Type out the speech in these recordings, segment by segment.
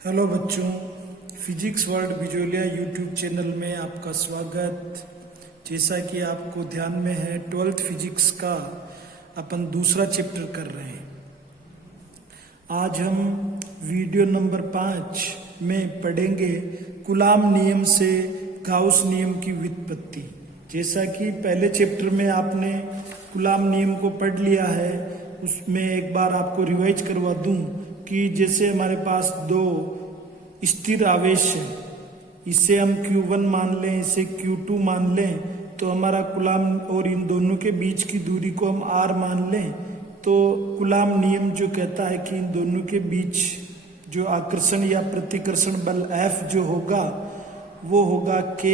Hello बच्चों, physics world Bijolia YouTube channel में आपका स्वागत। जैसा कि आपको ध्यान में है, 12th फिजिक्स का अपन दूसरा चैप्टर कर रहे हैं। आज हम वीडियो नंबर 5 में पढ़ेंगे कूलाम नियम से गाउस नियम की व्युत्पत्ति। जैसा कि पहले चैप्टर में आपने कूलाम नियम को पढ़ लिया है, उसमें एक बार आपको रिवाइज करवा दूं कि जैसे हमारे पास दो स्थिर आवेश है, इसे हम Q1 मान लें, इसे Q2 मान लें, तो हमारा कूलाम और इन दोनों के बीच की दूरी को हम R मान लें, तो कूलाम नियम जो कहता है कि इन दोनों के बीच जो आकर्षण या प्रतिकर्षण बल F जो होगा वो होगा K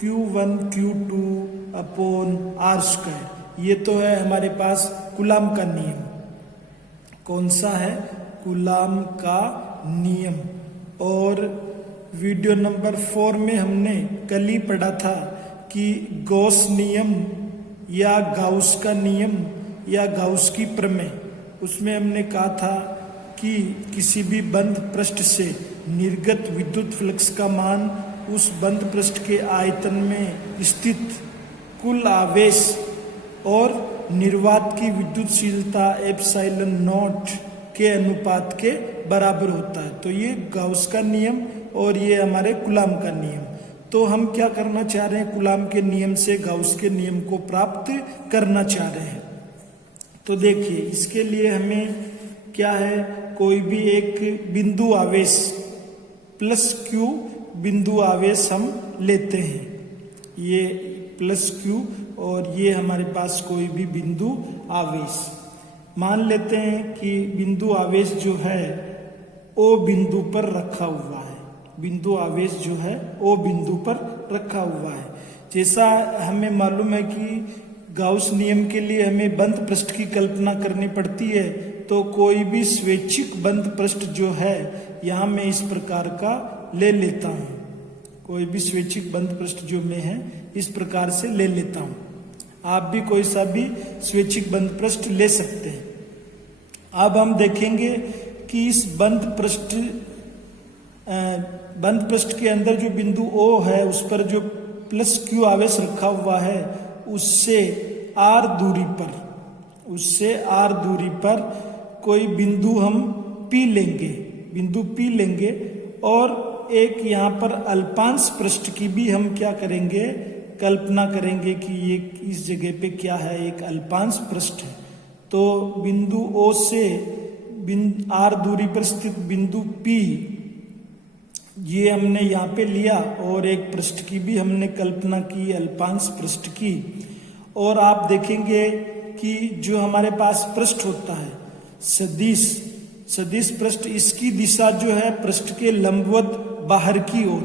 Q1 Q2 upon R²। ये तो है हमारे पास कूलाम का नियम। कौन सा है? कूलाम का नियम। और वीडियो नंबर 4 में हमने कल ही पढ़ा था कि गॉस नियम या गाउस का नियम या गाउस की प्रमेय, उसमें हमने कहा था कि किसी भी बंद पृष्ठ से निर्गत विद्युत फ्लक्स का मान उस बंद पृष्ठ के आयतन में स्थित कुल आवेश और निर्वात की विद्युतशीलता एप्सिलॉन नॉट के अनुपात के बराबर होता है। तो ये गाउस का नियम और ये हमारे कूलाम का नियम। तो हम क्या करना चाह रहे हैं? कूलाम के नियम से गाउस के नियम को प्राप्त करना चाह रहे हैं। तो देखिए, इसके लिए हमें क्या है, कोई भी एक बिंदु आवेश प्लस क्यू बिंदु आवेश हम लेते हैं, ये प्लस क्यू, और ये हमारे पास कोई भी बिंदु आवेश मान लेते हैं कि बिंदु आवेश जो है ओ बिंदु पर रखा हुआ है। बिंदु आवेश जो है ओ बिंदु पर रखा हुआ है। जैसा हमें मालूम है कि गाउस नियम के लिए हमें बंद पृष्ठ की कल्पना करनी पड़ती है, तो कोई भी स्वैच्छिक बंद पृष्ठ जो है यहाँ मैं इस प्रकार का ले लेता हूँ। कोई भी स्वैच्छिक बंद पृष्ठ जो में है इस प्रकार से ले लेता हूँ। आप भी कोई सा भी स्वैच्छिक बंद पृष्ठ ले सकते हैं। अब हम देखेंगे कि इस बंद पृष्ठ के अंदर जो बिंदु O है उस पर जो प्लस Q आवेश रखा हुआ है, उससे R दूरी पर कोई बिंदु हम P लेंगे और एक यहाँ पर अल्पांश पृष्ठ की भी हम क्या करेंगे, कल्पना करेंगे कि ये इस जगह पे क्या है, एक अल्पांश पृष्ठ है। तो बिंदु O से R दूरी पर स्थित बिंदु P ये हमने यहाँ पे लिया और एक पृष्ठ की भी हमने कल्पना की, अल्पांश पृष्ठ की। और आप देखेंगे कि जो हमारे पास पृष्ठ होता है सदिश पृष्ठ, इसकी दिशा जो है पृष्ठ के लंबवत बाहर की ओर।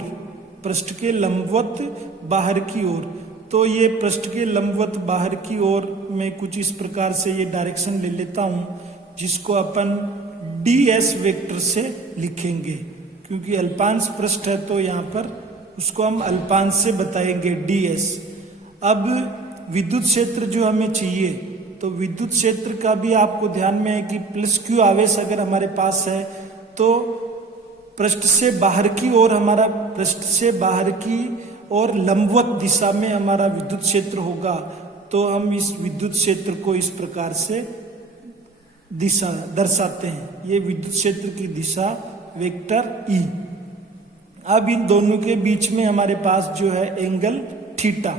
तो ये पृष्ठ के लंबवत बाहर की ओर मैं कुछ इस प्रकार से ये डायरेक्शन ले लेता हूँ, जिसको अपन ds वेक्टर से लिखेंगे, क्योंकि अल्पांश पृष्ठ है तो यहाँ पर उसको हम अल्पांश से बताएंगे ds। अब विद्युत क्षेत्र जो हमें चाहिए, तो विद्युत क्षेत्र का भी आपको ध्यान में है कि प्लस क्यू आवेश अगर हमारे पास है तो पृष्ठ से बाहर की और लंबवत दिशा में हमारा विद्युत क्षेत्र होगा। तो हम इस विद्युत क्षेत्र को इस प्रकार से दिशा दर्शाते हैं, ये विद्युत क्षेत्र की दिशा वेक्टर E। अब इन दोनों के बीच में हमारे पास जो है एंगल थीटा।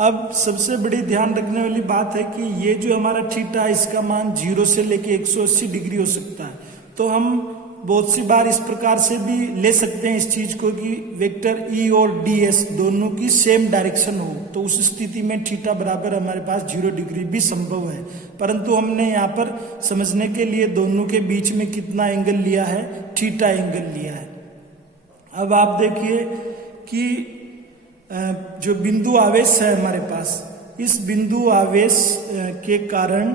अब सबसे बड़ी ध्यान रखने वाली बात है कि ये जो हमारा थीटा है इसका मान 0 से लेके 180 डिग्री हो सकता है। तो हम बहुत सी बार इस प्रकार से भी ले सकते हैं इस चीज को कि वेक्टर E और ds दोनों की सेम डायरेक्शन हो, तो उस स्थिति में थीटा बराबर हमारे पास 0 डिग्री भी संभव है। परंतु हमने यहाँ पर समझने के लिए दोनों के बीच में कितना एंगल लिया है, थीटा एंगल लिया है। अब आप देखिए कि जो बिंदु आवेश है हमारे पास, इस बिंदु आवेश के कारण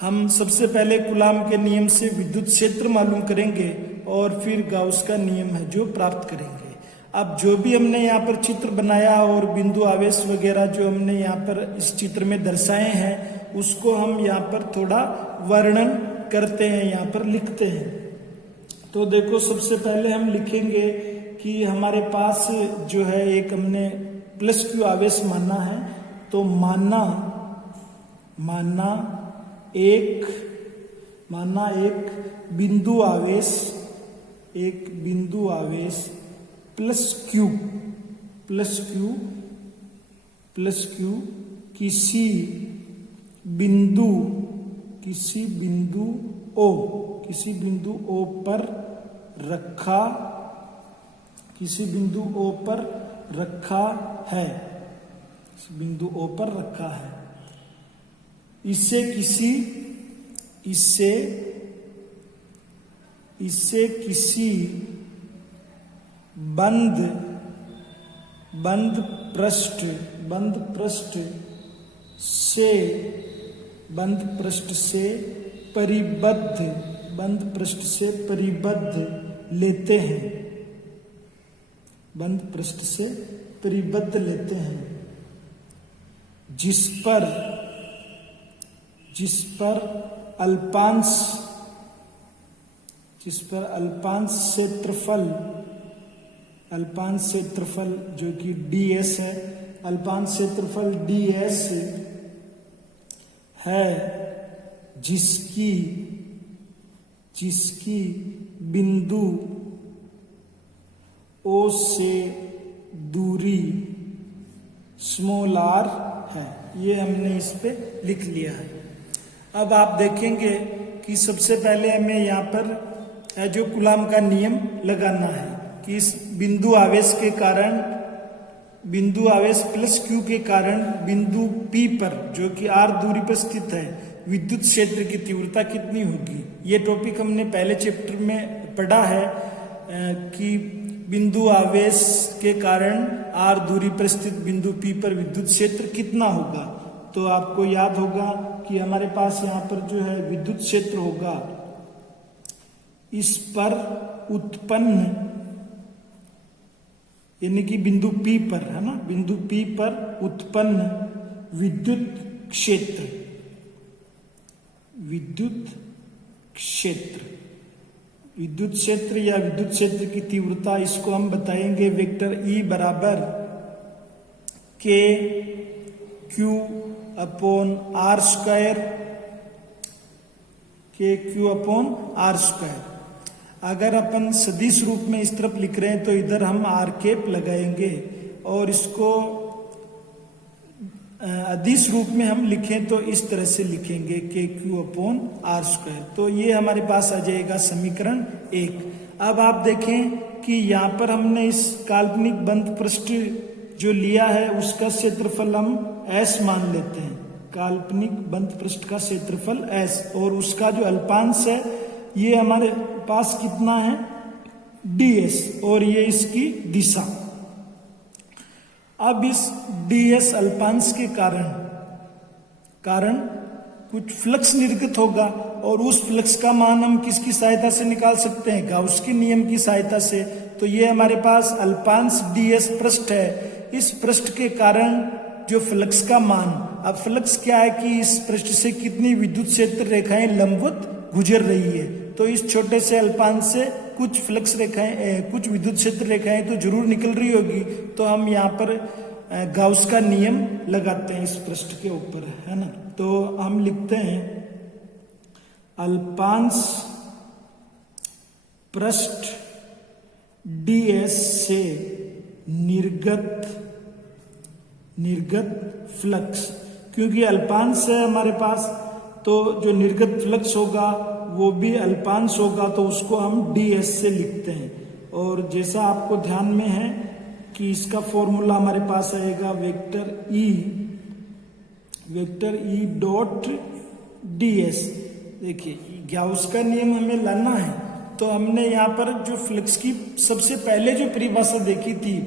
हम सबसे पहले कूलाम के नियम से विद्युत क्षेत्र मालूम करेंगे और फिर गाउस का नियम है जो प्राप्त करेंगे। अब जो भी हमने यहाँ पर चित्र बनाया और बिंदु आवेश वगैरह जो हमने यहाँ पर इस चित्र में दर्शाए हैं, उसको हम यहाँ पर थोड़ा वर्णन करते हैं, यहाँ पर लिखते हैं। तो देखो सबसे पहले हम लिखेंगे कि हमारे पास जो है एक हमने प्लस क्यू आवेश माना है, तो माना एक बिंदु आवेश प्लस क्यू किसी बिंदु O पर रखा है, इससे किसी बंद पृष्ठ से परिबद्ध लेते हैं, जिस पर अल्पांश क्षेत्रफल जो कि ds है, अल्पांश क्षेत्रफल ds है, जिसकी बिंदु O से दूरी स्मॉल r है। ये हमने इस पे लिख लिया है। अब आप देखेंगे कि सबसे पहले हमें यहाँ पर जो कूलाम का नियम लगाना है कि इस बिंदु आवेश प्लस क्यू के कारण बिंदु P पर जो कि r दूरी पर स्थित है, विद्युत क्षेत्र की तीव्रता कितनी होगी। ये टॉपिक हमने पहले चैप्टर में पढ़ा है कि बिंदु आवेश के कारण r दूरी पर स्थित बिंदु P पर विद्युत क्षेत्र कितना होगा। तो आपको याद होगा कि हमारे पास यहाँ पर जो है विद्युत क्षेत्र होगा, इस पर उत्पन्न यानी कि बिंदु P पर है ना, बिंदु P पर उत्पन्न विद्युत क्षेत्र या विद्युत क्षेत्र की तीव्रता, इसको हम बताएंगे वेक्टर E बराबर K Q upon R square. अगर अपन सदिश रूप में इस तरफ लिख रहे हैं तो इधर हम r कैप लगाएंगे, और इसको अदिश रूप में हम लिखें तो इस तरह से लिखेंगे के क्यू अपॉन R स्क्वायर। तो ये हमारे पास आ जाएगा समीकरण 1। अब आप देखें कि यहाँ पर हमने इस काल्पनिक बंद पृष्ठ जो लिया है उसका क्षेत्रफल हम S मान लेते हैं, काल्पनिक बंद पृष्ठ का क्षेत्रफल S, और उसका जो अल्पांश है ये हमारे पास कितना है ds, और ये इसकी दिशा। अब इस ds अल्पांश के कारण कुछ फ्लक्स निर्गत होगा, और उस फ्लक्स का मान हम किसकी सहायता से निकाल सकते हैं, गाउस के नियम की सहायता से। तो ये हमारे पास अल्पांश ds पृष्ठ है, इस पृष्ठ के कारण जो फ्लक्स का मान, अब फ्लक्स क्या है कि इस पृष्ठ से कितनी विद्युत क्षेत्र रेखाएं लंबवत गुजर रही है। तो इस छोटे से अल्पांश से कुछ फ्लक्स रेखाएं, कुछ विद्युत क्षेत्र रेखाएं तो जरूर निकल रही होगी। तो हम यहाँ पर गाउस का नियम लगाते हैं इस पृष्ठ के ऊपर, है ना। तो हम लिखते हैं अल्पांश पृष्ठ ds से निर्गत फ्लक्स, क्योंकि अल्पांश है हमारे पास तो जो निर्गत फ्लक्स होगा वो भी अल्पांश होगा, तो उसको हम ds से लिखते हैं। और जैसा आपको ध्यान में है कि इसका फॉर्मूला हमारे पास आएगा वेक्टर E डॉट ds। देखिए गाउस का नियम हमें लाना है, तो हमने यहाँ पर जो फ्लक्स की सबसे पहले जो परिभाषा देखी थी,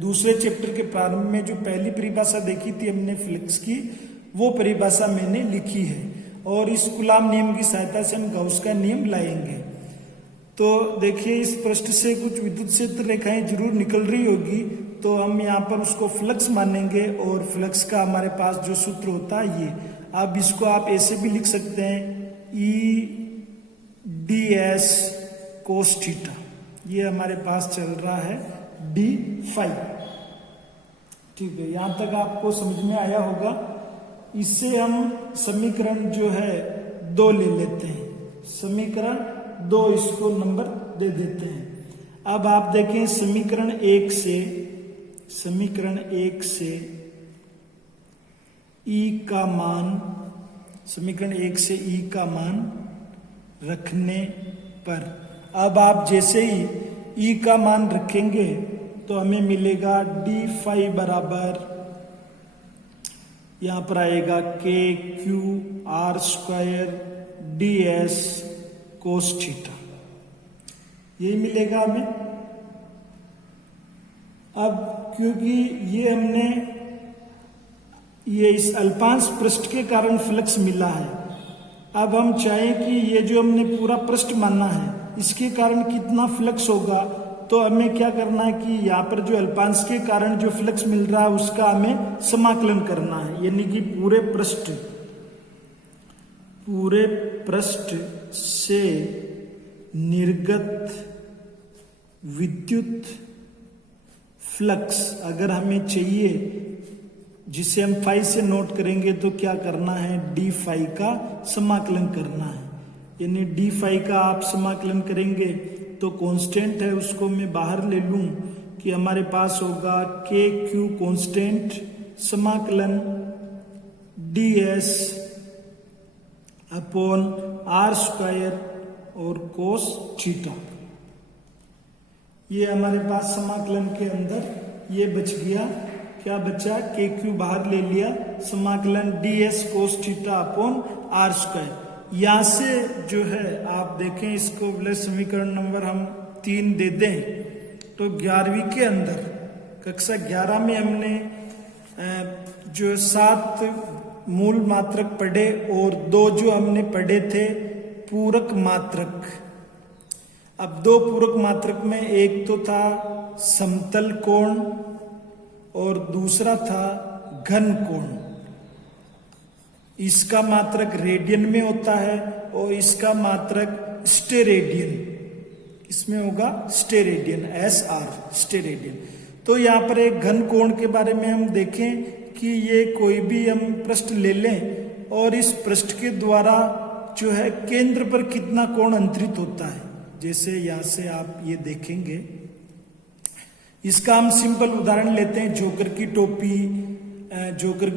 दूसरे चैप्टर के प्रारंभ में जो पहली परिभाषा देखी थी हमने फ्लक्स की, वो परिभाषा मैंने लिखी है, और इस कूलाम नियम की सहायता से हम गाउस का नियम लाएंगे। तो देखिए इस पृष्ठ से कुछ विद्युत क्षेत्र रेखाएं जरूर निकल रही होगी, तो हम यहाँ पर उसको फ्लक्स मानेंगे, और फ्लक्स का हमारे पास जो सूत्र होता है ये। अब इसको आप ऐसे भी लिख सकते हैं E ds कोस थीटा। ये हमारे पास चल रहा है डी फाई। ठीक है, यहां तक आपको समझ में आया होगा। इससे हम समीकरण जो है 2 ले लेते हैं। समीकरण 2 इसको नंबर दे देते हैं। अब आप देखें समीकरण 1 से ई का मान, समीकरण 1 से ई का मान रखने पर, अब आप जैसे ही ई का मान रखेंगे तो हमें मिलेगा डी फाई बराबर, यहां पर आएगा के Q R square D S cos theta, यही मिलेगा हमें। अब क्योंकि ये हमने ये इस अल्पांश पृष्ठ के कारण फ्लक्स मिला है, अब हम चाहें कि ये जो हमने पूरा पृष्ठ माना है इसके कारण कितना फ्लक्स होगा, तो हमें क्या करना है कि यहाँ पर जो अल्पांश के कारण जो फ्लक्स मिल रहा है उसका हमें समाकलन करना है। यानी कि पूरे पृष्ठ से निर्गत विद्युत फ्लक्स अगर हमें चाहिए, जिसे हम फाई से नोट करेंगे, तो क्या करना है, डी फाई का समाकलन करना है। यानी डी फाई का आप समाकलन करेंगे तो कांस्टेंट है उसको मैं बाहर ले लूं कि हमारे पास होगा के क्यू कांस्टेंट समाकलन D S upon R square और कोस थीटा। ये हमारे पास समाकलन के अंदर ये बच गया, क्या बचा, के क्यू बाहर ले लिया, समाकलन D S cos theta upon R square. यहां से जो है आप देखें इसको बोले समीकरण नंबर हम 3 दे दें तो 11वीं के अंदर कक्षा 11 में हमने जो 7 मूल मात्रक पढ़े और 2 जो हमने पढ़े थे पूरक मात्रक। अब 2 पूरक मात्रक में एक तो था समतल कोण और दूसरा था घन कोण। इसका मात्रक रेडियन में होता है और इसका मात्रक स्टेरेडियन, इसमें होगा स्टेरेडियन, SR स्टेरेडियन। तो यहाँ पर एक घन कोण के बारे में हम देखें कि ये कोई भी हम पृष्ठ ले लें और इस पृष्ठ के द्वारा जो है केंद्र पर कितना कोण अंतरित होता है। जैसे यहां से आप ये देखेंगे, इसका हम सिंपल उदाहरण लेते हैं, जोकर की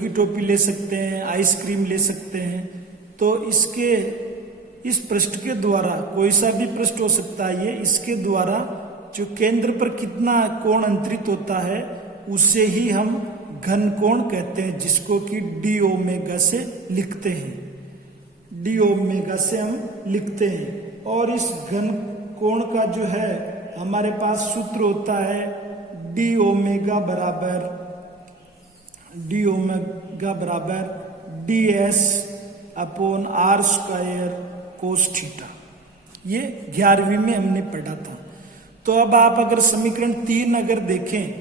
टोपी ले सकते हैं, आइसक्रीम ले सकते हैं। तो इसके इस पृष्ठ के द्वारा, कोई सा भी पृष्ठ हो सकता है ये, इसके द्वारा जो केंद्र पर कितना कोण अंतरित होता है उसे ही हम घन कोण कहते हैं, जिसको कि डी ओमेगा से लिखते हैं, डी ओमेगा से हम लिखते हैं। और इस घन कोण का जो है हमारे पास सूत्र होता है डी ओमेगा बराबर D S upon R square cos theta. ये 11वीं में हमने पढ़ा था। तो अब आप अगर समीकरण 3 अगर देखें,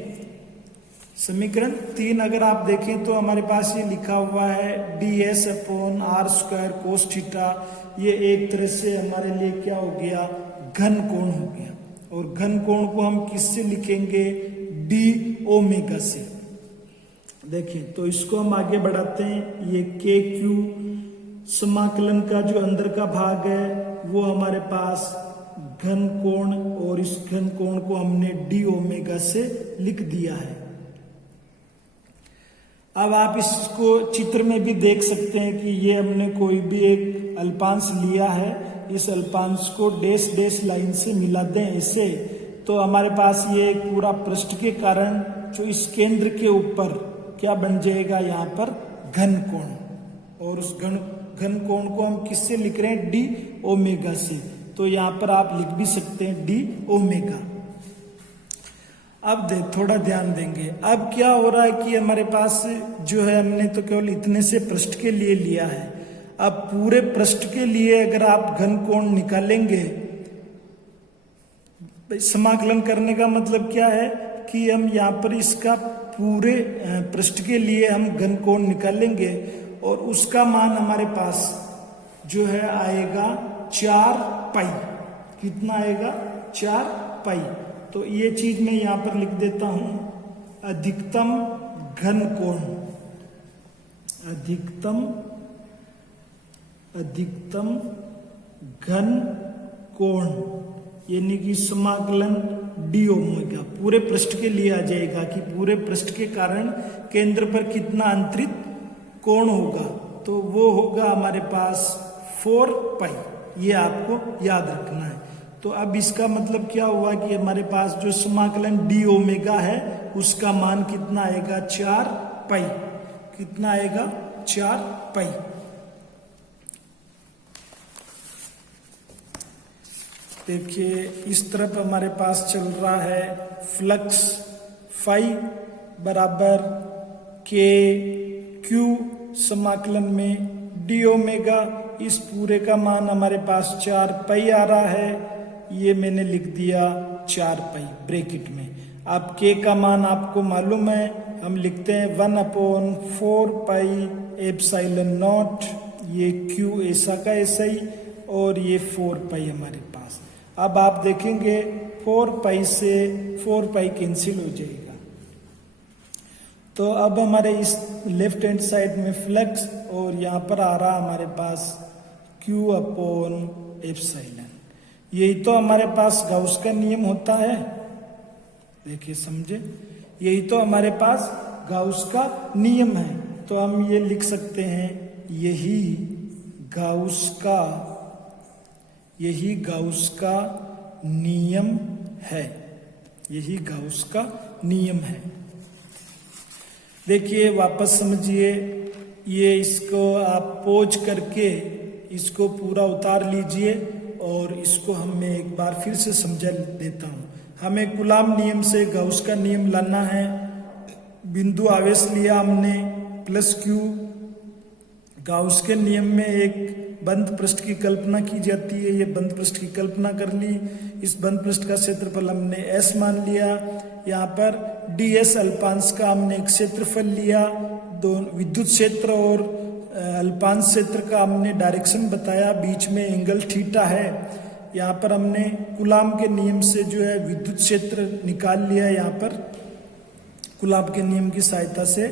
समीकरण 3 अगर आप देखें तो हमारे पास ये लिखा हुआ है D S upon R square cos theta. ये एक तरह से हमारे लिए क्या हो गया, घन कोण हो गया। और घन कोण को हम किससे लिखेंगे, डी ओमेगा से। देखिए तो इसको हम आगे बढ़ाते हैं। ये के क्यू समाकलन का जो अंदर का भाग है वो हमारे पास घन कोण, और इस घन कोण को हमने डी ओमेगा से लिख दिया है। अब आप इसको चित्र में भी देख सकते हैं कि ये हमने कोई भी एक अल्पांश लिया है, इस अल्पांश को डैश डैश लाइन से मिला दें इसे, तो हमारे पास ये पूरा पृष्ठ के कारण जो इस केंद्र के ऊपर क्या बन जाएगा, यहाँ पर घन कोण। और उस घन कोण को हम किससे लिख रहे हैं, डी ओमेगा से। तो यहाँ पर आप लिख भी सकते हैं डी ओमेगा। अब थोड़ा ध्यान देंगे, अब क्या हो रहा है कि हमारे पास जो है हमने तो केवल इतने से पृष्ठ के लिए लिया है। अब पूरे पृष्ठ के लिए अगर आप घन कोण निकालेंगे, समाकलन करने का मतलब क्या है कि हम यहाँ पर इसका पूरे पृष्ठ के लिए हम घन कोण निकालेंगे और उसका मान हमारे पास जो है आएगा 4 पाई। कितना आएगा 4 पाई। तो ये चीज मैं यहां पर लिख देता हूं, अधिकतम घन कोण, अधिकतम घन कोण यानी कि समाकलन डी ओमेगा पूरे पृष्ठ के लिए आ जाएगा कि पूरे पृष्ठ के कारण केंद्र पर कितना अंतरित कोण होगा, तो वो होगा हमारे पास 4 पाई। ये आपको याद रखना है। तो अब इसका मतलब क्या हुआ कि हमारे पास जो समाकलन डी ओमेगा है उसका मान कितना आएगा 4 पाई। कितना आएगा 4 पाई। देखिए इस तरफ हमारे पास चल रहा है फ्लक्स फाई बराबर के क्यू समाकलन में डी ओमेगा। इस पूरे का मान हमारे पास 4 पाई आ रहा है। ये मैंने लिख दिया 4 पाई ब्रैकेट में। अब के का मान आपको मालूम है, हम लिखते हैं 1/4 पाई एप्सिलॉन नॉट। ये क्यू ऐसा का ऐसा ही और ये 4 पाई हमारे पास। अब आप देखेंगे 4 पाई से 4 पाई कैंसिल हो जाएगा। तो अब हमारे इस लेफ्ट हैंड साइड में फ्लक्स और यहाँ पर आ रहा हमारे पास Q/एप्सिलॉन। यही तो हमारे पास गाउस का नियम होता है। देखिए समझे, यही तो हमारे पास गाउस का नियम है। तो हम ये लिख सकते हैं यही गाउस का नियम है। यही गाउस का नियम है। देखिए वापस समझिए, ये इसको आप पॉज करके इसको पूरा उतार लीजिए और इसको मैं एक बार फिर से समझा देता हूँ। हमें कूलाम नियम से गाउस का नियम लाना है। बिंदु आवेश लिया हमने +Q। गाउस के नियम में एक बंद पृष्ठ की कल्पना की जाती है। ये बंद पृष्ठ की कल्पना कर ली। इस बंद पृष्ठ का क्षेत्रफल हमने S मान लिया। यहाँ पर ds अल्पांश का हमने एक क्षेत्रफल लिया। दोनों विद्युत क्षेत्र और अल्पांश क्षेत्र का हमने डायरेक्शन बताया। बीच में एंगल थीटा है। यहाँ पर हमने कूलाम के नियम से जो है विद्युत क्षेत्र निकाल लिया। यहाँ पर कूलाम के नियम की सहायता से,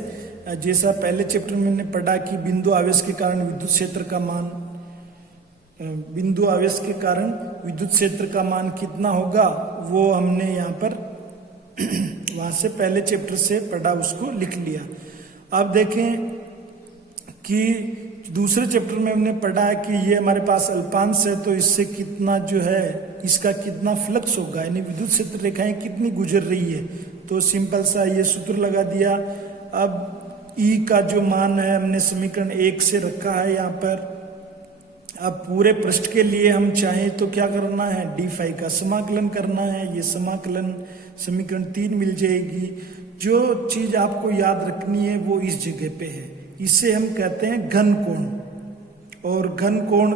जैसा पहले चैप्टर में हमने पढ़ा कि बिंदु आवेश के कारण विद्युत क्षेत्र का मान कितना होगा, वो हमने यहाँ पर वहां से पहले चैप्टर से पढ़ा, उसको लिख लिया। अब देखें कि दूसरे चैप्टर में हमने पढ़ा है कि ये हमारे पास अल्पांश है, तो इससे कितना जो है इसका कितना फ्लक्स होगा, यानी विद्युत क्षेत्र रेखाएं कितनी गुजर रही है। तो सिंपल सा ये सूत्र लगा दिया। अब E का जो मान है हमने समीकरण 1 से रखा है यहाँ पर। अब पूरे पृष्ठ के लिए हम चाहें तो क्या करना है, d का समाकलन करना है। ये समाकलन समीकरण 3 मिल जाएगी। जो चीज आपको याद रखनी है वो इस जगह पे है। इसे हम कहते हैं घन कोण, और घन कोण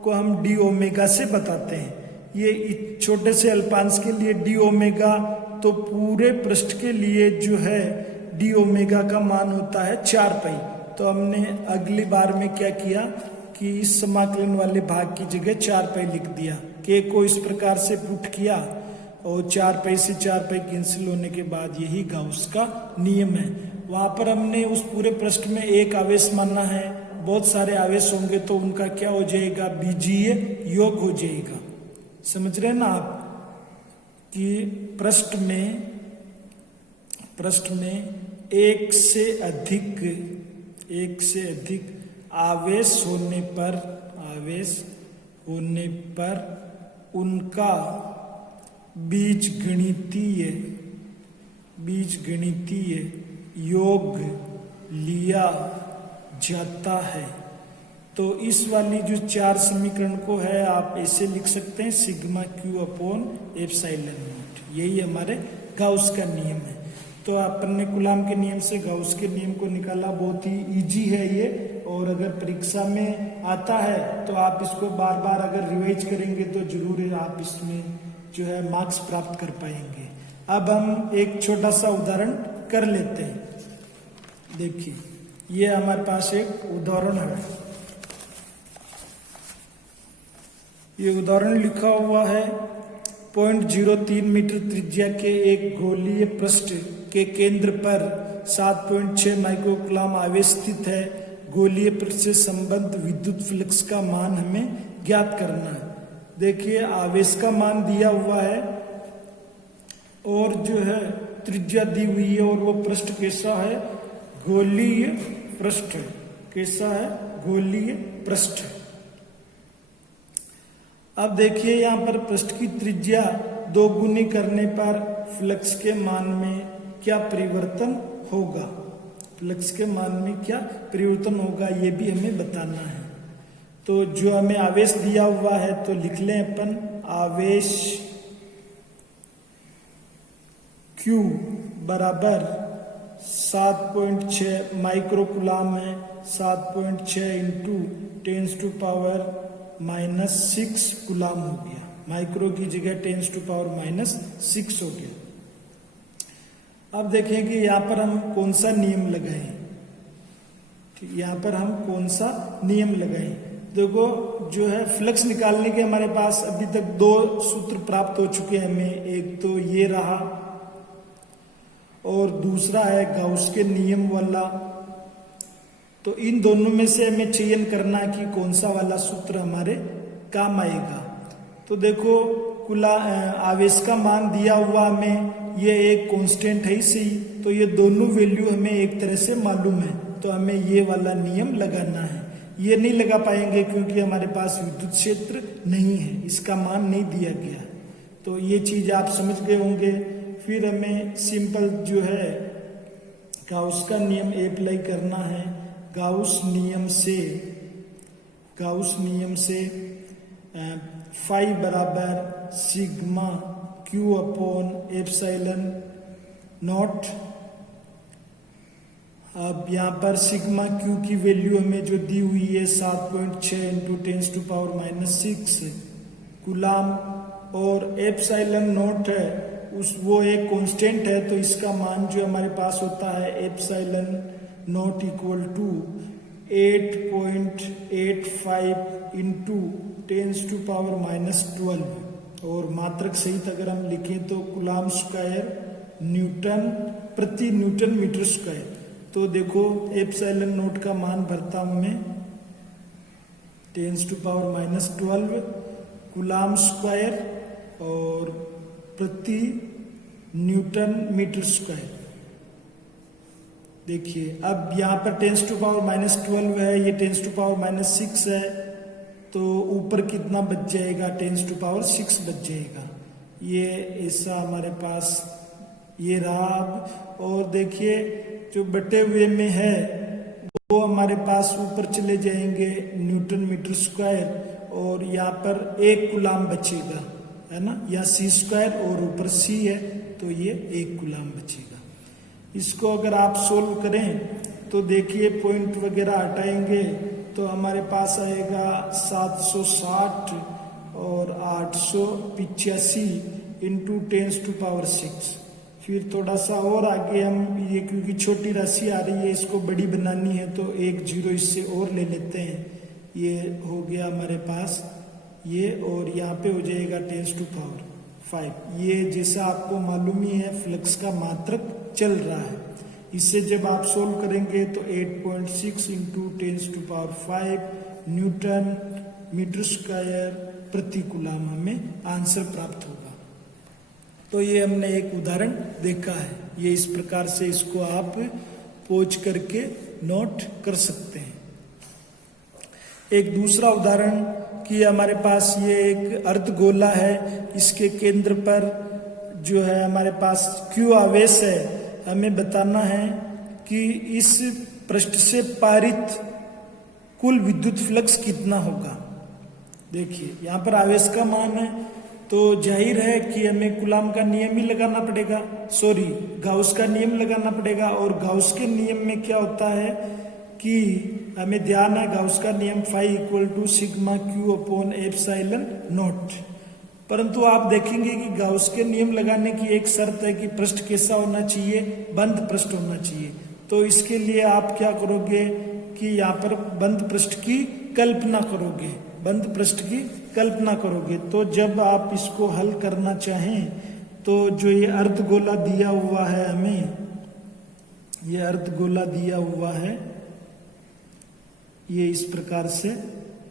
को हम डी ओमेगा से बताते हैं। ये छोटे से अल्पांश के लिए डी ओमेगा, तो पूरे पृष्ठ के लिए जो है डी ओमेगा का मान होता है 4 पाई। तो हमने अगली बार में क्या किया कि इस समाकलन वाले भाग की जगह 4 पाई लिख दिया। के को इस प्रकार से पुट किया और 4 पाई से 4 पाई कैंसिल होने के बाद यही गाउस का नियम है। वहां पर हमने उस पूरे पृष्ठ में एक आवेश मानना है। बहुत सारे आवेश होंगे तो उनका क्या हो जाएगा, बीजीय योग हो जाएगा। समझ रहे ना आप कि पृष्ठ में एक से अधिक आवेश होने पर उनका बीजगणितीय योग लिया जाता है। तो इस वाली जो 4 समीकरण को है आप ऐसे लिख सकते हैं, σQ/ε0। यही हमारे गाउस का नियम है। तो अपन ने कूलाम के नियम से गाउस के नियम को निकाला। बहुत ही इजी है ये, और अगर परीक्षा में आता है तो आप इसको बार बार अगर रिवाइज करेंगे तो जरूर आप इसमें जो है मार्क्स प्राप्त कर पाएंगे। अब हम एक छोटा सा उदाहरण कर लेते हैं। देखिए ये हमारे पास एक उदाहरण है। ये उदाहरण लिखा हुआ है 0.03 मीटर त्रिज्या के एक गोलीय पृष्ठ के केंद्र पर 7.6 माइक्रोकूलम आवेश स्थित है। गोलीय पृष्ठ से संबद्ध विद्युत फ्लक्स का मान हमें ज्ञात करना है। देखिए आवेश का मान दिया हुआ है और जो है त्रिज्या दी हुई है और वो पृष्ठ कैसा है, गोलीय पृष्ठ। कैसा है, गोलीय पृष्ठ। अब देखिए यहाँ पर पृष्ठ की त्रिज्या 2 गुनी करने पर फ्लक्स के मान में क्या परिवर्तन होगा, फ्लक्स के मान में क्या परिवर्तन होगा ये भी हमें बताना है। तो जो हमें आवेश दिया हुआ है तो लिख लें अपन, आवेश Q बराबर 7.6 माइक्रोकूलम है। 7.6 इंटू 10⁻⁻6 कूलम हो गया। माइक्रो की जगह 10⁻⁻6 हो गया। अब देखें कि यहाँ पर हम कौन सा नियम लगाएं। ठीक, यहाँ पर हम कौन सा नियम लगाएं। देखो जो है फ्लक्स निकालने के हमारे पास अभी तक 2 सूत्र प्राप्त हो चुके हैं हमें। एक तो ये रहा और दूसरा है गाउस के नियम वाला। तो इन दोनों में से हमें चयन करना कि कौन सा वाला सूत्र हमारे काम आएगा। तो देखो आवेश का मान दिया हुआ हमें, ये एक कांस्टेंट है ही सही, तो ये दोनों वैल्यू हमें एक तरह से मालूम है, तो हमें ये वाला नियम लगाना है। ये नहीं लगा पाएंगे क्योंकि हमारे पास विद्युत क्षेत्र नहीं है, इसका मान नहीं दिया गया। तो ये चीज आप समझ गए होंगे। फिर हमें सिंपल जो है गाउस का नियम अप्लाई करना है। गाउस नियम से फाई बराबर sigma Q upon epsilon not. अब यहाँ पर सिग्मा Q की वैल्यू हमें जो दी हुई है 7.6 इंटू 10⁻⁻6 कूलम और एप्सिलॉन नॉट है वो एक कांस्टेंट है, तो इसका मान जो हमारे पास होता है epsilon not equal to 8.85 into 10⁻⁻12 और मात्रक सहित अगर हम लिखें तो कूलम स्क्वायर न्यूटन प्रति न्यूटन मीटर स्क्वायर। तो देखो एप्सिलॉन नॉट का मान भरता हूं मैं 10⁻⁻12 कूलम स्क्वायर और प्रति न्यूटन मीटर स्क्वायर। देखिए अब यहाँ पर 10⁻⁻12 है, ये 10⁻⁻6 है, तो ऊपर कितना बच जाएगा, 10⁻6 बच जाएगा। ये ऐसा हमारे पास ये रहा। और देखिए जो बटे हुए में है वो हमारे पास ऊपर चले जाएंगे न्यूटन मीटर स्क्वायर और यहाँ पर 1 कूलम बचेगा, है ना, या c² और ऊपर c है तो ये 1 कूलम बचेगा। इसको अगर आप सोल्व करें तो देखिए पॉइंट वगैरह हटाएंगे तो हमारे पास आएगा 760 और 885 इंटू 10⁻6। फिर थोड़ा सा और आगे हम ये क्योंकि छोटी राशि आ रही है इसको बड़ी बनानी है तो 1 0 इससे और ले लेते हैं। ये हो गया हमारे पास ये, और यहाँ पे हो जाएगा 10⁵। ये जैसा आपको मालूम ही है फ्लक्स का मात्रक चल रहा है। इससे जब आप सोल्व करेंगे तो 8.6 इंटू 10⁵ न्यूटन मीटर स्क्वायर प्रति कूलम हमें आंसर प्राप्त होगा। तो ये हमने एक उदाहरण देखा है। ये इस प्रकार से इसको आप पोच करके नोट कर सकते हैं। एक दूसरा उदाहरण कि हमारे पास ये एक अर्धगोला है, इसके केंद्र पर जो है हमारे पास Q आवेश है। हमें बताना है कि इस पृष्ठ से पारित कुल विद्युत फ्लक्स कितना होगा। देखिए यहाँ पर आवेश का मान है तो जाहिर है कि हमें कूलम का नियम ही लगाना पड़ेगा, गाउस का नियम लगाना पड़ेगा। और गाउस के नियम में क्या होता है कि हमें ध्यान है गाउस का नियम phi equal to sigma Q upon epsilon not. परंतु आप देखेंगे कि गाउस के नियम लगाने की एक शर्त है कि पृष्ठ कैसा होना चाहिए, बंद पृष्ठ होना चाहिए। तो इसके लिए आप क्या करोगे कि यहाँ पर बंद पृष्ठ की कल्पना करोगे। बंद पृष्ठ की कल्पना करोगे। तो जब आप इसको हल करना चाहें तो जो ये अर्धगोला दिया हुआ है हमें, ये अर्धगोला दिया हुआ है, ये इस प्रकार से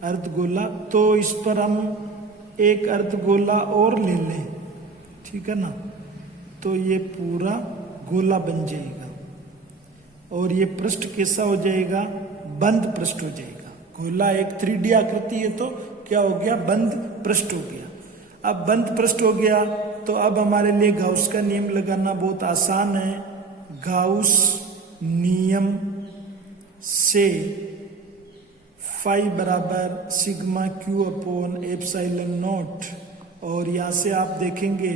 अर्धगोला, तो इस पर हम एक अर्धगोला और ले लें, ठीक है ना, तो ये पूरा गोला बन जाएगा और ये पृष्ठ कैसा हो जाएगा, बंद पृष्ठ हो जाएगा। गोला एक 3D आकृति है तो क्या हो गया, बंद पृष्ठ हो गया। अब बंद पृष्ठ हो गया तो अब हमारे लिए गाउस का नियम लगाना बहुत आसान है। गाउस नियम से फाई बराबर sigma Q upon epsilon not, और यहाँ से आप देखेंगे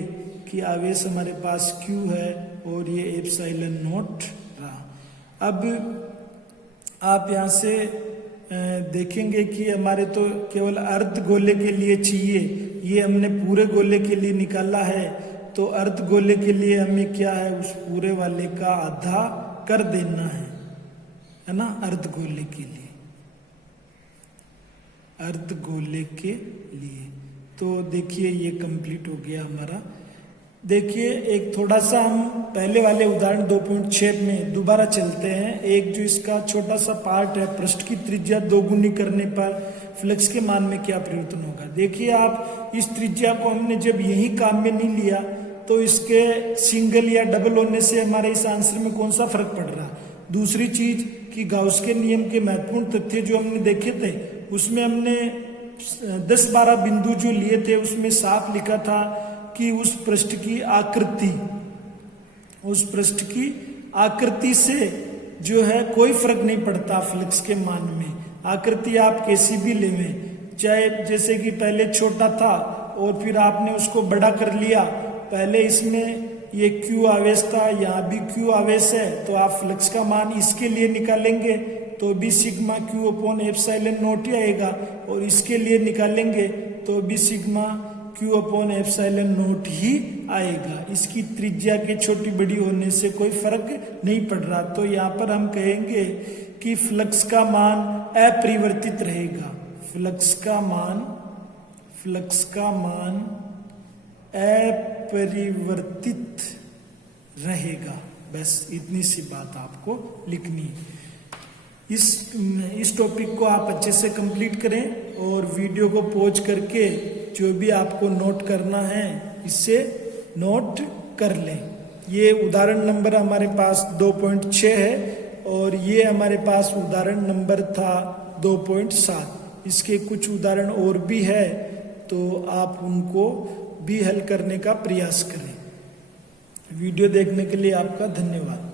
कि आवेश हमारे पास क्यू है और ये एप्सिलॉन नॉट रहा। अब आप यहाँ से देखेंगे कि हमारे तो केवल अर्ध गोले के लिए चाहिए, ये हमने पूरे गोले के लिए निकाला है, तो अर्ध गोले के लिए हमें क्या है, उस पूरे वाले का आधा कर देना है ना, अर्ध गोले के लिए, अर्ध गोले के लिए। तो देखिए ये कंप्लीट हो गया हमारा। देखिए एक थोड़ा सा हम पहले वाले उदाहरण 2.6 में दोबारा चलते हैं। एक जो इसका छोटा सा पार्ट है, पृष्ठ की त्रिज्या 2 गुनी करने पर फ्लक्स के मान में क्या परिवर्तन होगा। देखिए आप इस त्रिज्या को हमने जब यही काम में नहीं लिया तो इसके सिंगल या डबल होने से हमारे इस आंसर में कौन सा फर्क पड़ रहा। दूसरी चीज कि गाउस के नियम के महत्वपूर्ण तथ्य जो हमने देखे थे उसमें हमने 10-12 बिंदु जो लिए थे उसमें साफ लिखा था कि उस पृष्ठ की आकृति, उस पृष्ठ की आकृति से जो है कोई फर्क नहीं पड़ता फ्लक्स के मान में। आकृति आप कैसी भी लेवें, चाहे जैसे कि पहले छोटा था और फिर आपने उसको बड़ा कर लिया, पहले इसमें ये Q आवेश था, यहाँ भी Q आवेश है, तो आप फ्लक्स का मान इसके लिए निकालेंगे तो भी sigma Q upon epsilon not ही आएगा, और इसके लिए निकालेंगे तो भी sigma Q upon epsilon not ही आएगा। इसकी त्रिज्या के छोटी बड़ी होने से कोई फर्क नहीं पड़ रहा। तो यहाँ पर हम कहेंगे कि फ्लक्स का मान अपरिवर्तित रहेगा, फ्लक्स का मान अपरिवर्तित रहेगा। बस इतनी सी बात आपको लिखनी है। इस टॉपिक को आप अच्छे से कंप्लीट करें और वीडियो को पॉज करके जो भी आपको नोट करना है इससे नोट कर लें। ये उदाहरण नंबर हमारे पास 2.6 है और ये हमारे पास उदाहरण नंबर था 2.7। इसके कुछ उदाहरण और भी है तो आप उनको भी हल करने का प्रयास करें। वीडियो देखने के लिए आपका धन्यवाद।